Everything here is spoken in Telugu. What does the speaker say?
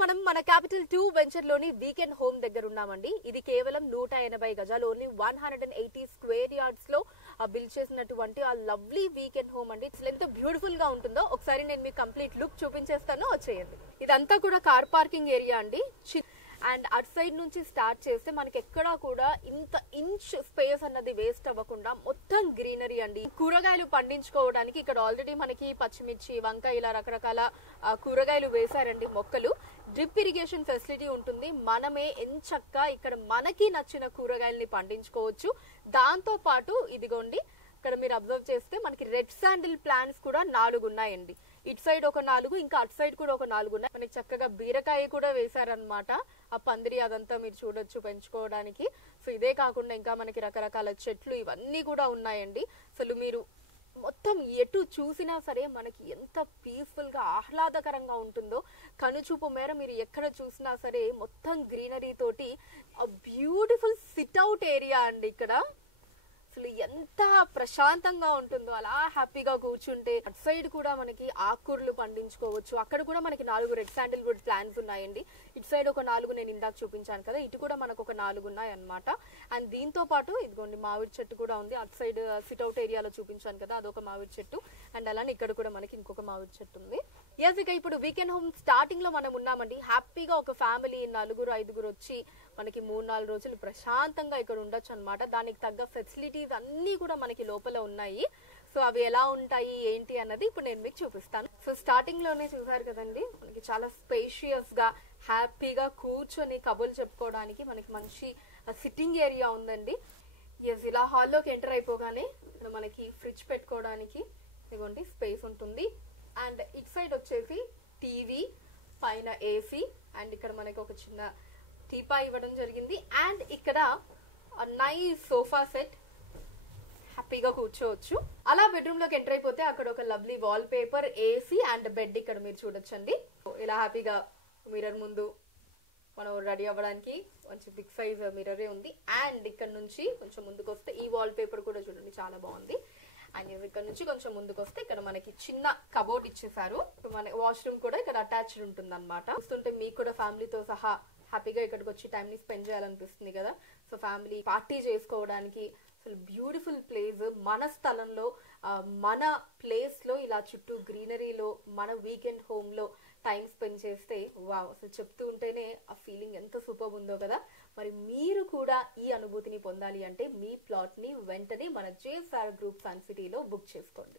మనం మన క్యాపిటల్ 2 వెంచర్ లోని వీకెండ్ హోమ్ దగ్గర ఉన్నామండి. ఇది కేవలం 180 గజాలు, ఓన్లీ 180 స్క్వేర్ యార్డ్స్ లో బిల్డ్ చేసినటువంటి ఆ లవ్లీ వీకెండ్ హోమ్ అండి. ఎంత బ్యూటిఫుల్ గా ఉంటుందో ఒకసారి నేను మీకు కంప్లీట్ లుక్ చూపించేస్తాను, వచ్చేయండి. ఇదంతా కూడా కార్ పార్కింగ్ ఏరియా అండి. అండ్ అటు సైడ్ నుంచి స్టార్ట్ చేస్తే మనకి ఎక్కడా కూడా ఇంత ఇంచ్ స్పేస్ అన్నది వేస్ట్ అవ్వకుండా మొత్తం గ్రీనరీ అండి. కూరగాయలు పండించుకోవడానికి ఇక్కడ ఆల్రెడీ మనకి పచ్చిమిర్చి, వంకాయ, ఇలా రకరకాల కూరగాయలు వేశారండి. మొక్కలు డ్రిప్ ఇరిగేషన్ ఫెసిలిటీ ఉంటుంది. మనమే ఎంచక్కా ఇక్కడ మనకి నచ్చిన కూరగాయల్ని పండించుకోవచ్చు. దాంతో పాటు ఇదిగోండి, ఇక్కడ మీరు అబ్జర్వ్ చేస్తే మనకి రెడ్ శాండిల్ ప్లాంట్స్ కూడా 4 ఉన్నాయండి. ఇటు సైడ్ ఒక 4, ఇంకా అటు సైడ్ కూడా ఒక 4 ఉన్నాయి. మనకి చక్కగా బీరకాయ కూడా వేశారనమాట. ఆ పందిరి అదంతా మీరు చూడొచ్చు పెంచుకోవడానికి. సో ఇదే కాకుండా ఇంకా మనకి రకరకాల చెట్లు ఇవన్నీ కూడా ఉన్నాయండి. అసలు మీరు మొత్తం ఎటు చూసినా సరే మనకి ఎంత పీస్ఫుల్ గా ఆహ్లాదకరంగా ఉంటుందో, కనుచూపు మేర మీరు ఎక్కడ చూసినా సరే మొత్తం గ్రీనరీ తోటి బ్యూటిఫుల్ సిట్ అవుట్ ఏరియా అండి. ఇక్కడ అసలు ఎంత ప్రశాంతంగా ఉంటుందో, అలా హ్యాపీగా కూర్చుంటే. అటు సైడ్ కూడా మనకి ఆకుకూరలు పండించుకోవచ్చు. అక్కడ కూడా మనకి 4 రెడ్ శాండిల్ వుడ్ ప్లాంట్స్ ఉన్నాయండి. ఇటు సైడ్ ఒక 4 నేను ఇందాక చూపించాను కదా, ఇటు కూడా మనకు ఒక 4 ఉన్నాయి అనమాట. అండ్ దీంతో పాటు ఇదిగోండి మామిడి చెట్టు కూడా ఉంది. అటు సైడ్ సిట్అవుట్ ఏరియాలో చూపించాను కదా, అదొక మామిడి చెట్టు. అండ్ అలానే ఇక్కడ కూడా మనకి ఇంకొక మామిడి చెట్టు ఉంది. ఇక ఇప్పుడు వీకెండ్ హోమ్ స్టార్టింగ్ లో మనం ఉన్నామండి. హ్యాపీగా ఒక ఫ్యామిలీ 4, 5 వచ్చి మనకి 3-4 రోజులు ప్రశాంతంగా ఇక్కడ ఉండొచ్చు అనమాట. దానికి తగ్గ ఫెసిలిటీస్ అన్ని కూడా మనకి లోపల ఉన్నాయి. సో అవి ఎలా ఉంటాయి ఏంటి అన్నది ఇప్పుడు నేను మీకు చూపిస్తాను. సో స్టార్టింగ్ లోనే చూసారు కదండి, మనకి చాలా స్పేషియస్ గా హ్యాపీగా కూర్చొని కబుర్లు చెప్పుకోవడానికి మనకి మంచి సిట్టింగ్ ఏరియా ఉందండి. ఇలా హాల్లోకి ఎంటర్ అయిపోగానే మనకి ఫ్రిడ్జ్ పెట్టుకోవడానికి ఇదిగోండి స్పేస్ ఉంటుంది. అండ్ ఇటు సైడ్ వచ్చేసి టీవీ, పైన ఏసీ, అండ్ ఇక్కడ మనకి ఒక చిన్న టీపా ఇవ్వడం జరిగింది. అండ్ ఇక్కడ నైస్ సోఫా సెట్, హ్యాపీగా కూర్చోవచ్చు. అలా బెడ్రూమ్ లోకి ఎంటర్ అయిపోతే అక్కడ ఒక lovely wall paper, AC and bed ఇక్కడ మీరు చూడొచ్చండి. ఇలా హ్యాపీగా మిర్రర్ ముందు మనం రెడీ అవ్వడానికి కొంచెం బిగ్ సైజ్ మిర్రరే ఉంది. అండ్ ఇక్కడ నుంచి కొంచెం ముందుకు వస్తే ఈ వాల్ పేపర్ కూడా చూడండి, చాలా బాగుంది. అండ్ ఇక్కడ నుంచి కొంచెం ముందుకు వస్తే ఇక్కడ మనకి చిన్న కబోర్డ్ ఇచ్చేసారు. మన వాష్రూమ్ కూడా ఇక్కడ అటాచ్డ్ ఉంటుంది అనమాట. చూస్తుంటే మీకు కూడా ఫ్యామిలీతో సహా హ్యాపీగా ఇక్కడికి వచ్చి టైం ని స్పెండ్ చేయాలనిపిస్తుంది కదా. సో ఫ్యామిలీ పార్టీ చేసుకోవడానికి అసలు బ్యూటిఫుల్ ప్లేస్. మన స్థలంలో, మన ప్లేస్ లో ఇలా చుట్టూ గ్రీనరీలో మన వీకెండ్ హోమ్ లో టైం స్పెండ్ చేస్తే వావ్, అసలు చెప్తూ ఉంటేనే ఆ ఫీలింగ్ ఎంత సూపర్ ఉందో కదా. మరి మీరు కూడా ఈ అనుభూతిని పొందాలి అంటే మీ ప్లాట్ ని వెంటనే మన జేఎస్ఆర్ గ్రూప్ సన్ సిటీలో బుక్ చేసుకోండి.